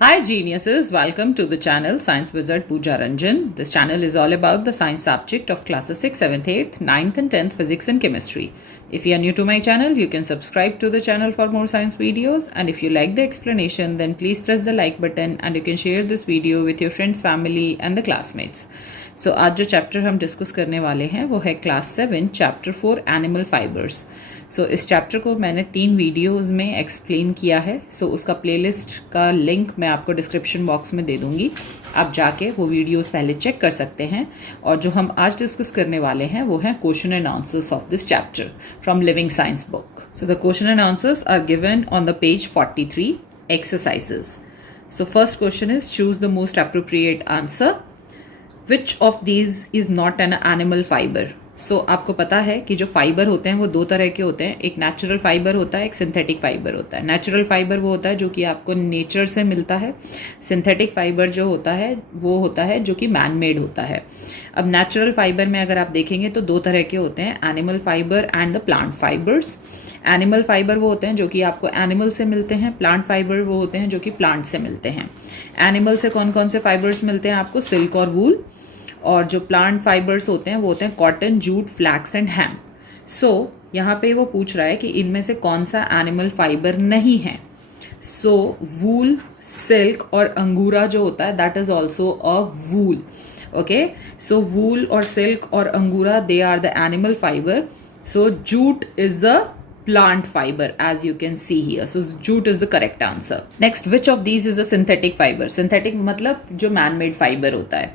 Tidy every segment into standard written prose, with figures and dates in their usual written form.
Hi geniuses, welcome to the channel Science Wizard Pooja Ranjan. This channel is all about the science subject of classes 6, 7th, 8th, 9th and 10th physics and chemistry. If you are new to my channel, you can subscribe to the channel for more science videos, and if you like the explanation then please press the like button and you can share this video with your friends, family and the classmates. So आज जो चैप्टर हम डिस्कस करने वाले हैं वो है क्लास 7 चैप्टर 4 animal fibres. सो इस चैप्टर को मैंने 3 वीडियोस में एक्सप्लेन किया है. सो उसका प्लेलिस्ट का लिंक मैं आपको डिस्क्रिप्शन बॉक्स में दे दूंगी. आप जाके वो वीडियोस पहले चेक कर सकते हैं. और जो हम आज डिस्कस करने वाले हैं वो हैं question and answers of this chapter from living science book. So the question and answers are given on the page 43 exercises. So first question is choose the most appropriate answer. Which of these is not an animal fiber? So आपको पता है कि जो फाइबर होते हैं वो दो तरह के होते हैं. एक नेचुरल फाइबर होता है, एक सिंथेटिक फाइबर होता है. नेचुरल फाइबर वो होता है जो कि आपको नेचर से मिलता है. सिंथेटिक फाइबर जो होता है वो होता है जो कि मैन मेड होता है. अब नेचुरल फाइबर में अगर आप देखेंगे तो दो तरह के होते हैं, animal fibre and the plant fibres. Animal fibre वो होते हैं जो कि आपको एनिमल से मिलते हैं. प्लांट फाइबर वो होते हैं जो कि प्लांट से मिलते हैं. एनिमल से कौन कौन से फाइबर्स मिलते हैं आपको? सिल्क और वूल. और जो प्लांट फाइबर्स होते हैं वो होते हैं cotton, jute, flax and hemp. So यहाँ पे वो पूछ रहा है कि इनमें से कौन सा एनिमल फाइबर नहीं है. सो वूल, सिल्क और अंगूरा जो होता है that is also a wool. Okay, so wool और सिल्क और angora they are the animal fiber. So jute is the plant fiber as you can see here. So jute is the correct answer. Next, which of these is a synthetic fiber? Synthetic मतलब जो man made fiber होता है.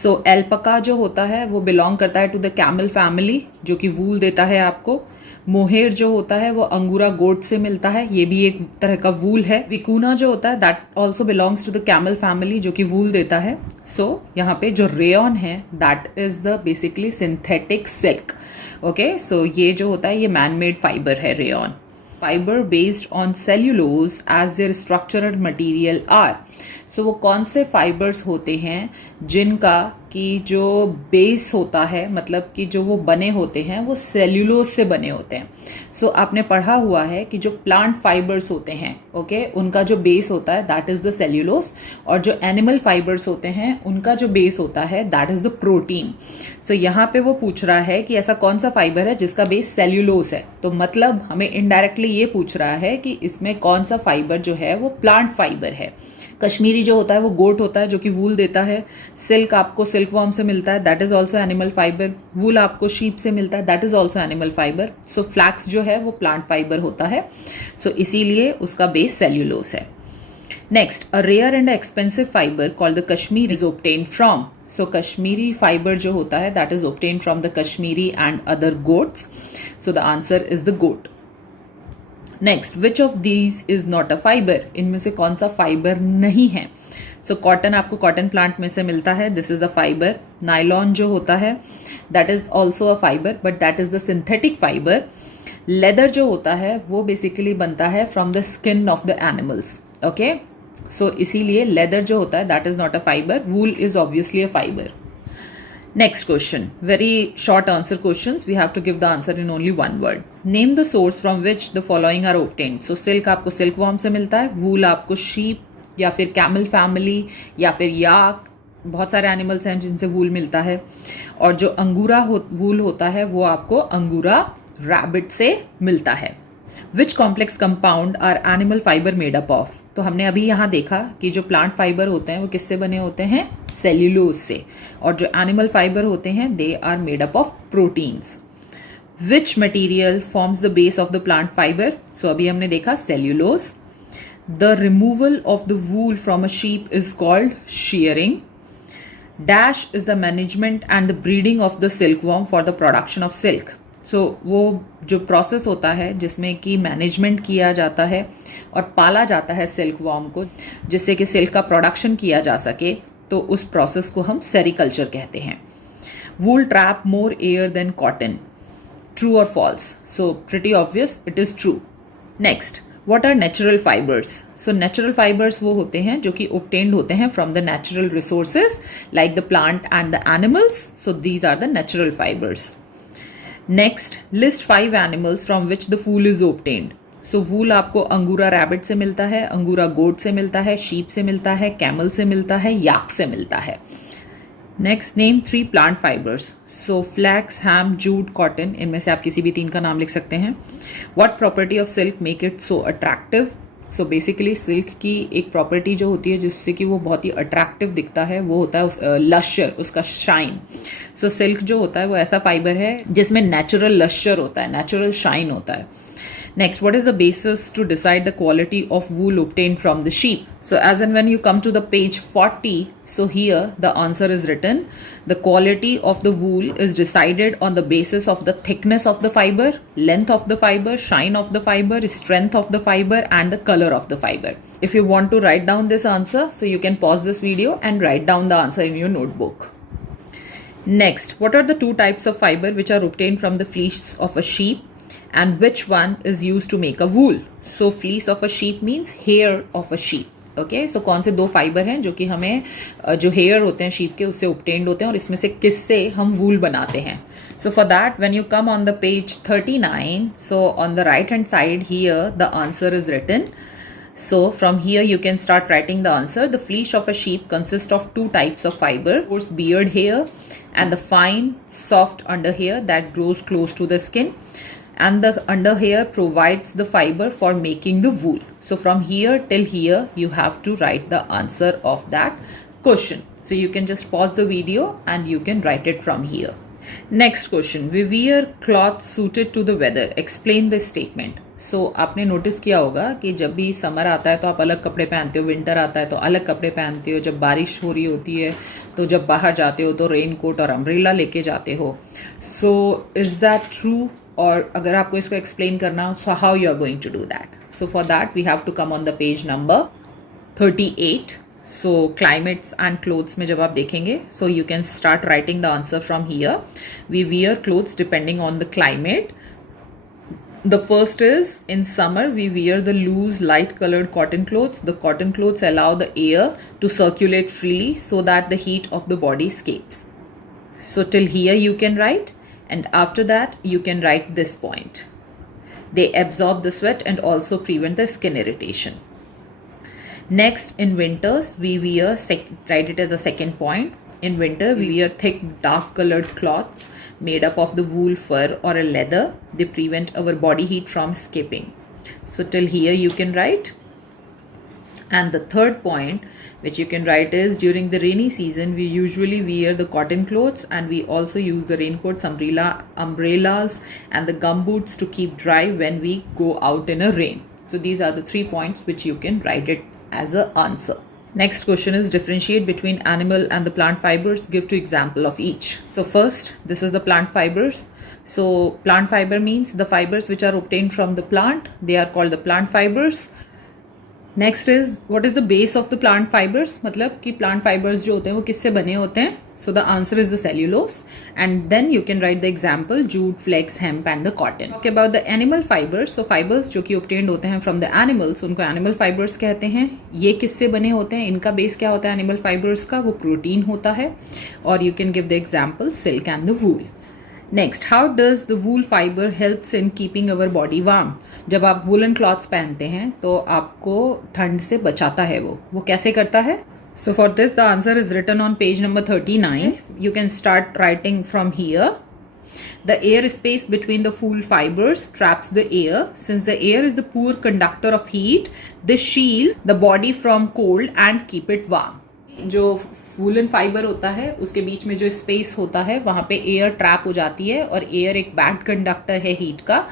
So alpaca जो होता है वो belong करता है to the camel family जो कि wool देता है आपको. मोहेर जो होता है वो अंगूरा गोट से मिलता है, ये भी एक तरह का वूल है. विकुना जो होता है that also belongs to the camel family जो कि वूल देता है. सो यहाँ पे जो रेयन है that is the basically synthetic silk. Okay, so ये जो होता है ये मैन मेड फाइबर है rayon. Fiber based on cellulose as their structural material are. So वो कौन से फाइबर्स होते हैं जिनका कि जो बेस होता है, मतलब कि जो वो बने होते हैं वो सेल्यूलोज से बने होते हैं. सो आपने पढ़ा हुआ है कि जो प्लांट फाइबर्स होते हैं ओके उनका जो बेस होता है दैट इज द सेल्यूलोज, और जो एनिमल फाइबर्स होते हैं उनका जो बेस होता है दैट इज द प्रोटीन. सो यहाँ पे वो पूछ रहा है कि ऐसा कौन सा फाइबर है जिसका बेस सेल्यूलोज है. तो मतलब हमें इनडायरेक्टली ये पूछ रहा है कि इसमें कौन सा फाइबर जो है वो प्लांट फाइबर है. कश्मीरी जो होता है वो गोट होता है जो कि वूल देता है. सिल्क आपको सिल्क वॉर्म से मिलता है that is also animal fiber. Wool आपको शीप से मिलता है that is also animal fiber. So flax जो है वो प्लांट फाइबर होता है. सो इसीलिए उसका बेस सेल्यूलोज है. Next, a rare and expensive fibre called the cashmere is obtained from. So Kashmiri fibre जो होता है that is obtained from the Kashmiri and other goats. So the answer is the goat. Next, which of these is not a fibre. इनमें से कौन सा फाइबर नहीं है? सो कॉटन आपको कॉटन प्लांट में से मिलता है, this is a fibre. Nylon जो होता है that is also a fiber but that is the synthetic fiber. Leather जो होता है वो बेसिकली बनता है from the skin of the animals. Okay, so इसीलिए लेदर जो होता है that is not a fiber. Wool is obviously a fiber. Next question, very short answer questions. We have to give the answer in only one word. Name the source from which the following are obtained. So silk आपको silkworm से मिलता है, wool आपको sheep या फिर camel family या फिर yak, बहुत सारे एनिमल्स हैं जिनसे वूल मिलता है. और जो अंगूरा वूल होता है वो आपको अंगूरा रैबिट से मिलता है. Which complex compound are animal fiber made up of. तो हमने अभी यहाँ देखा कि जो प्लांट फाइबर होते हैं वो किससे बने होते हैं? सेल्यूलोज से. और जो एनिमल फाइबर होते हैं they are made up of proteins. Which material forms the base of the plant fibre. So अभी हमने देखा cellulose. The removal of the wool from a sheep is called shearing. Dash is the management and the breeding of the silkworm for the production of silk. So वो जो प्रोसेस होता है जिसमें कि मैनेजमेंट किया जाता है और पाला जाता है सिल्क वॉर्म को जिससे कि सिल्क का प्रोडक्शन किया जा सके, तो उस प्रोसेस को हम सेरिकल्चर कहते हैं. Wool trap more air than cotton. True और false? So pretty obvious, it is true. Next, what are natural fibres. So natural fibres वो होते हैं जो कि obtained होते हैं from the natural resources like the plant and the animals. So these are the natural fibres. Next, list 5 animals from which the wool is obtained. सो वूल आपको अंगूरा रैबिट से मिलता है, अंगूरा गोट से मिलता है, शीप से मिलता है, कैमल से मिलता है, याक से मिलता है. Next, name 3 plant fibres. So flax, hemp, jute, cotton, इनमें से आप किसी भी 3 का नाम लिख सकते हैं. What property of silk make it so attractive. So basically silk की एक प्रॉपर्टी जो होती है जिससे कि वो बहुत ही अट्रैक्टिव दिखता है वो होता है लश्चर, उसका शाइन. सो सिल्क जो होता है वो ऐसा फाइबर है जिसमें नेचुरल लश्चर होता है, नेचुरल शाइन होता है. Next, what is the basis to decide the quality of wool obtained from the sheep? So as and when you come to the page 40, so here the answer is written. The quality of the wool is decided on the basis of the thickness of the fiber, length of the fiber, shine of the fiber, strength of the fiber, and the color of the fiber. If you want to write down this answer, so you can pause this video and write down the answer in your notebook. Next, what are the 2 types of fiber which are obtained from the fleece of a sheep? And which one is used to make a wool? So fleece of a sheep means hair of a sheep. Okay, so कौन से 2 फाइबर हैं जो कि हमें जो हेयर होते हैं शीप के उससे obtained होते हैं और इसमें से किससे हम वूल बनाते हैं. So for that, when you come on the page 39, so on the right hand side here the answer is written. So from here you can start writing the answer. The fleece of a sheep consists of 2 types of fiber, of course beard hair and the fine soft under hair that grows close to the skin. And the under hair provides the fiber for making the wool. So from here till here you have to write the answer of that question. So you can just pause the video and you can write it from here. Next question, we wear cloth suited to the weather. Explain this statement. So आपने नोटिस किया होगा कि जब भी समर आता है तो आप अलग कपड़े पहनते हो, विंटर आता है तो अलग कपड़े पहनते हो, जब बारिश हो रही होती है तो जब बाहर जाते हो तो रेन कोट और अम्ब्रेला लेके जाते हो. So is that true? और अगर आपको इसको एक्सप्लेन करना हो, so how you are going to do that? So for that we have to come on the page number 38. So climates and clothes में जब आप देखेंगे, so you can start writing the answer from here. We wear clothes depending on the climate. The first is, in summer we wear the loose light colored cotton clothes. The cotton clothes allow the air to circulate freely so that the heat of the body escapes. So till here you can write, and after that you can write this point. They absorb the sweat and also prevent the skin irritation. Next, in winters we wear, write it as a second point. In winter we wear thick dark colored cloths made up of the wool, fur or a leather. They prevent our body heat from escaping. So till here you can write. And the third point which you can write is, during the rainy season we usually wear the cotton clothes and we also use the raincoats, umbrellas and the gumboots to keep dry when we go out in a rain. So these are the 3 points which you can write it as a answer. Next question is, differentiate between animal and the plant fibers. Give 2 example of each. So first, this is the plant fibers. So plant fiber means the fibers which are obtained from the plant. They are called the plant fibers. Next is, what is the base of the plant fibers? मतलब कि plant fibers जो होते हैं वो किससे बने होते हैं? So the answer is the cellulose. And then you can write the example, jute, flax, hemp and the cotton. Okay, about the animal fibers. So fibers जो कि obtained होते हैं from the animals, उनको animal fibers कहते हैं. ये किससे बने होते हैं? इनका base क्या होता है animal fibers का? वो protein होता है. और you can give the example, silk and the wool. Next, how does the wool fiber helps in keeping our body warm? जब आप woolen cloths पहनते हैं तो आपको ठंड से बचाता है वो कैसे करता है? So for this the answer is written on page number 39. You can start writing from here. The air space between the wool fibers traps the air. Since the air is a poor conductor of heat, this shield the body from cold and keep it warm. जो woollen fibre होता है उसके बीच में जो स्पेस होता है वहाँ पे एयर ट्रैप हो जाती है और एयर एक बैड कंडक्टर है हीट का,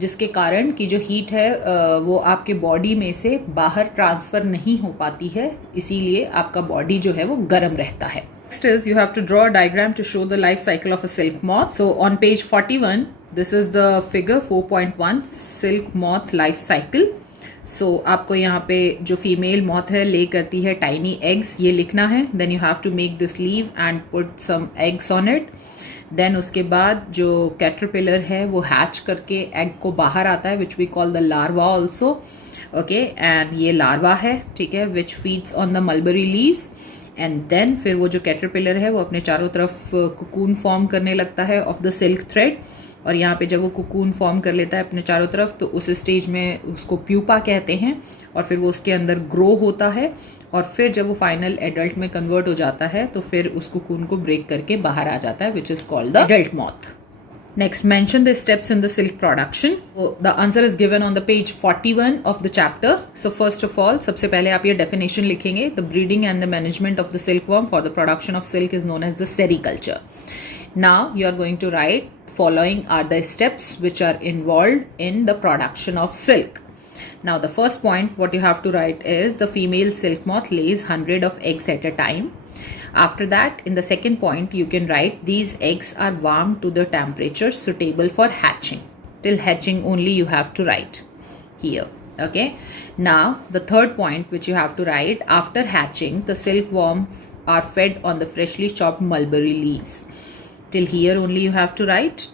जिसके कारण कि जो हीट है वो आपके बॉडी में से बाहर ट्रांसफ़र नहीं हो पाती है, इसीलिए आपका बॉडी जो है वो गर्म रहता है. Next is, you have to draw a diagram to show the life cycle of a silk moth. So on page 41, this is the figure 4.1, silk moth life cycle. सो आपको यहाँ पे जो फीमेल मॉथ है ले करती है टाइनी एग्स, ये लिखना है. Then you have to make this leaf and put some eggs on it. Then उसके बाद जो कैटरपिलर है वो हैच करके एग को बाहर आता है, which we call the larva also. Okay, and ये लार्वा है, ठीक है, which feeds on the mulberry leaves. And then फिर वो जो कैटरपिलर है वो अपने चारों तरफ कोकून फॉर्म करने लगता है ऑफ द सिल्क थ्रेड. और यहाँ पे जब वो कुकून फॉर्म कर लेता है अपने चारों तरफ तो उस स्टेज में उसको प्यूपा कहते हैं, और फिर वो उसके अंदर ग्रो होता है, और फिर जब वो फाइनल एडल्ट में कन्वर्ट हो जाता है तो फिर उस कुकून को ब्रेक करके बाहर आ जाता है, which is called the adult moth. Next, mention the steps in the silk production. So, the answer is given on the page 41 of the chapter. So, first of all, सबसे पहले आप ये definition लिखेंगे. The breeding and the management of the silkworm for the production of silk is known as the sericulture. Now, you are going to write following are the steps which are involved in the production of silk. Now, the first point what you have to write is the female silk moth lays 100 of eggs at a time. After that, in the second point, you can write these eggs are warmed to the temperature suitable for hatching. Till hatching only you have to write here. Okay. Now, the third point which you have to write, after hatching, the silkworms are fed on the freshly chopped mulberry leaves. Till here only you have to write.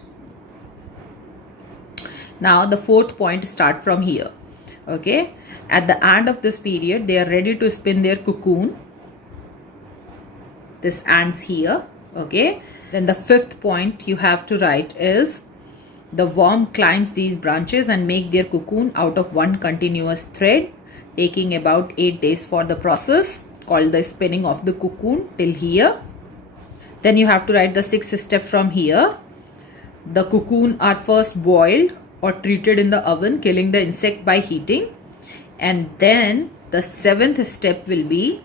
Now, the fourth point start from here. Okay. At the end of this period, they are ready to spin their cocoon. This ends here. Okay. Then the fifth point you have to write is the worm climbs these branches and make their cocoon out of one continuous thread, taking about 8 days for the process called the spinning of the cocoon. Till here. Then you have to write the sixth step from here. The cocoon are first boiled or treated in the oven, killing the insect by heating. And then the seventh step will be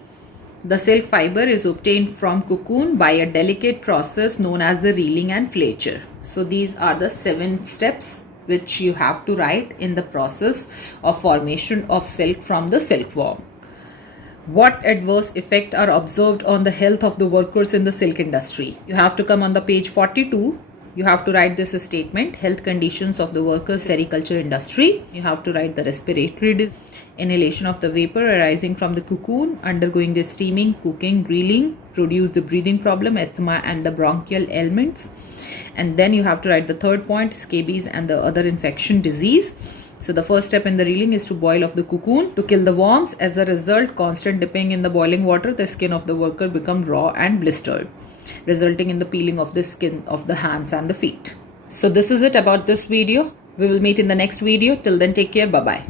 the silk fiber is obtained from cocoon by a delicate process known as the reeling and fleching. So these are the 7 steps which you have to write in the process of formation of silk from the silkworm. What adverse effects are observed on the health of the workers in the silk industry? You have to come on the page 42. You have to write this statement, health conditions of the workers sericulture industry. You have to write the respiratory disease, inhalation of the vapor arising from the cocoon, undergoing the steaming, cooking, reeling, produce the breathing problem, asthma and the bronchial ailments. And then you have to write the third point, scabies and the other infection disease. So the first step in the reeling is to boil of the cocoon to kill the worms. As a result, constant dipping in the boiling water, the skin of the worker become raw and blistered, resulting in the peeling of the skin of the hands and the feet. So this is it about this video. We will meet in the next video. Till then, take care. Bye-bye.